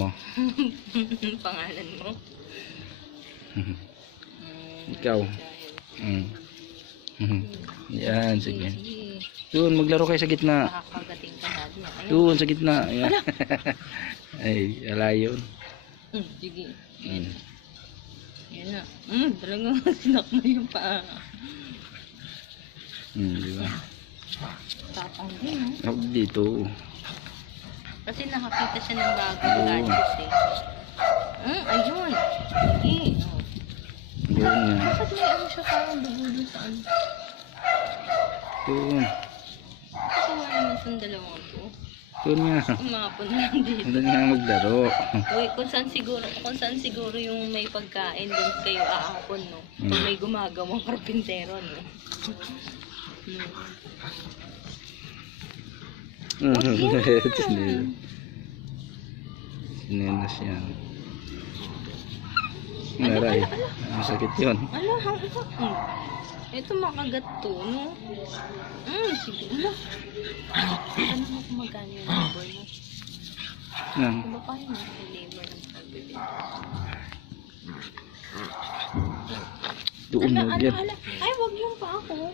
mo? Pangalan mo? Ikaw. Yan, sige. Doon, maglaro kayo sa gitna. Nakakagating ka dali. Doon, sa gitna. Ayan. Ay, ala yun. Sige. Yan na. Talagang sinak mo yung paa. Di ba? Tapang din, Ako dito. Kasi nakakita siya ng bagong gadgets ayun. Sige. Doon nga. Bakit may ano siya parang dugulo sa ano? Doon. Kasi wala naman itong dalawang to. Doon nga. Umapon na lang dito. Doon nga maglaro. Uy, kung saan siguro yung may pagkain doon kayo aapon, no? Kung may gumagawang karpintero, no? Sinelas yan. Naray. Ang sakit yun. Ano? Ito makagat to, no? Sige. Ano mo kung magkano yung labor mo? Diba pa yun yung labor ng pagbibig? Doon mo yan. Ay, wag yung pa ako.